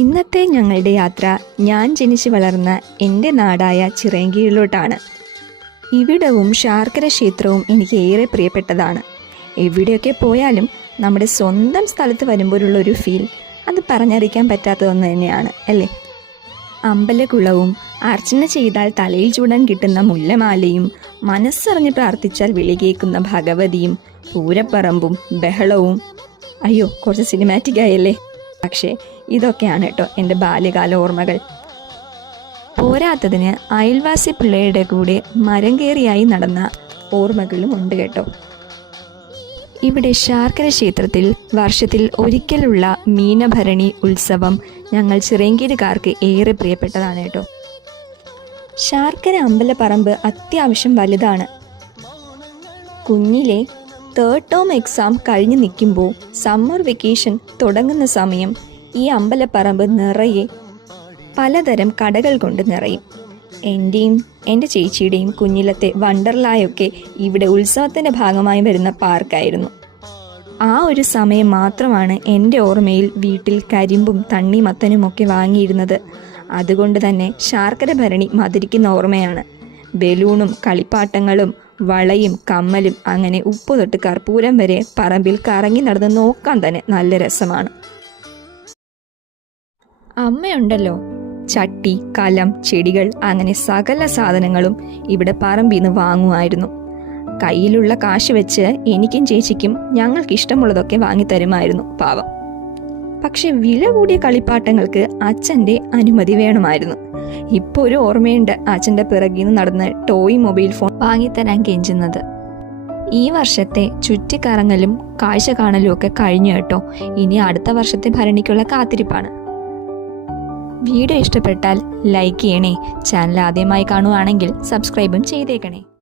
ഇന്നത്തെ ഞങ്ങളുടെ യാത്ര ഞാൻ ജനിച്ചു വളർന്ന എൻ്റെ നാടായ ചിറയൻകീഴിലോട്ടാണ്. ഇവിടവും ശാർക്കര ക്ഷേത്രവും എനിക്ക് ഏറെ പ്രിയപ്പെട്ടതാണ്. എവിടെയൊക്കെ പോയാലും നമ്മുടെ സ്വന്തം സ്ഥലത്ത് വരുമ്പോഴുള്ളൊരു ഫീൽ അത് പറഞ്ഞറിയിക്കാൻ പറ്റാത്തതൊന്നു തന്നെയാണ് അല്ലേ. അമ്പലക്കുളവും അർച്ചന ചെയ്താൽ തലയിൽ ചൂടാൻ കിട്ടുന്ന മുല്ലമാലയും മനസ്സറിഞ്ഞ് പ്രാർത്ഥിച്ചാൽ വിളി കേൾക്കുന്ന ഭഗവതിയും പൂരപ്പറമ്പും ബഹളവും അയ്യോ കുറച്ച് സിനിമാറ്റിക് ആയല്ലേ. പക്ഷേ ഇതൊക്കെയാണ് കേട്ടോ എൻ്റെ ബാല്യകാല ഓർമ്മകൾ. പോരാത്തതിന് അയൽവാസി പിള്ളേരുടെ കൂടെ മരം കയറിയായി നടന്ന ഓർമ്മകളും ഉണ്ട് കേട്ടോ. ഇവിടെ ശാർക്കര ക്ഷേത്രത്തിൽ വർഷത്തിൽ ഒരിക്കലുള്ള മീനഭരണി ഉത്സവം ഞങ്ങൾ ചിറയൻകീഴുകാർക്ക് ഏറെ പ്രിയപ്പെട്ടതാണ് കേട്ടോ. ശാർക്കര അമ്പലപ്പറമ്പ് അത്യാവശ്യം വലുതാണ്. കുഞ്ഞിലെ തേർഡ് ടേം എക്സാം കഴിഞ്ഞ് നിൽക്കുമ്പോൾ സമ്മർ വെക്കേഷൻ തുടങ്ങുന്ന സമയം ഈ അമ്പലപ്പറമ്പ് നിറയെ പലതരം കടകൾ കൊണ്ട് നിറയും. എൻ്റെയും എൻ്റെ ചേച്ചിയുടെയും കുഞ്ഞിലത്തെ വണ്ടർലായൊക്കെ ഇവിടെ ഉത്സവത്തിൻ്റെ ഭാഗമായി വരുന്ന പാർക്കായിരുന്നു. ആ ഒരു സമയം മാത്രമാണ് എൻ്റെ ഓർമ്മയിൽ വീട്ടിൽ കരിമ്പും തണ്ണിമത്തനുമൊക്കെ വാങ്ങിയിരുന്നത്. അതുകൊണ്ട് തന്നെ ശാർക്കര ഭരണി മധുരിക്കുന്ന ഓർമ്മയാണ്. ബലൂണും കളിപ്പാട്ടങ്ങളും വളയും കമ്മലും അങ്ങനെ ഉപ്പ് തൊട്ട് കർപ്പൂരം വരെ പറമ്പിൽ കറങ്ങി നടന്ന് നോക്കാൻ തന്നെ നല്ല രസമാണ്. അമ്മയുണ്ടല്ലോ, ചട്ടി, കലം, ചെടികൾ അങ്ങനെ സകല സാധനങ്ങളും ഇവിടെ പറമ്പിൽ നിന്ന് വാങ്ങുമായിരുന്നു. കയ്യിലുള്ള കാശ് വെച്ച് എനിക്കും ചേച്ചിക്കും ഞങ്ങൾക്ക് ഇഷ്ടമുള്ളതൊക്കെ വാങ്ങിത്തരുമായിരുന്നു പാവം. പക്ഷെ വില കൂടിയ കളിപ്പാട്ടങ്ങൾക്ക് അച്ഛൻ്റെ അനുമതി വേണമായിരുന്നു. ഇപ്പോൾ ഒരു ഓർമ്മയുണ്ട് അച്ഛൻ്റെ പിറകിൽ നിന്ന് നടന്ന് ടോയ് മൊബൈൽ ഫോൺ വാങ്ങിത്തരാൻ കെഞ്ചുന്നത്. ഈ വർഷത്തെ ചുറ്റിക്കറങ്ങലും കാഴ്ച കാണലും ഒക്കെ കഴിഞ്ഞു കേട്ടോ. ഇനി അടുത്ത വർഷത്തെ ഭരണിക്കുള്ള കാത്തിരിപ്പാണ്. വീഡിയോ ഇഷ്ടപ്പെട്ടാൽ ലൈക്ക് ചെയ്യണേ. ചാനൽ ആദ്യമായി കാണുവാണെങ്കിൽ സബ്സ്ക്രൈബും ചെയ്തേക്കണേ.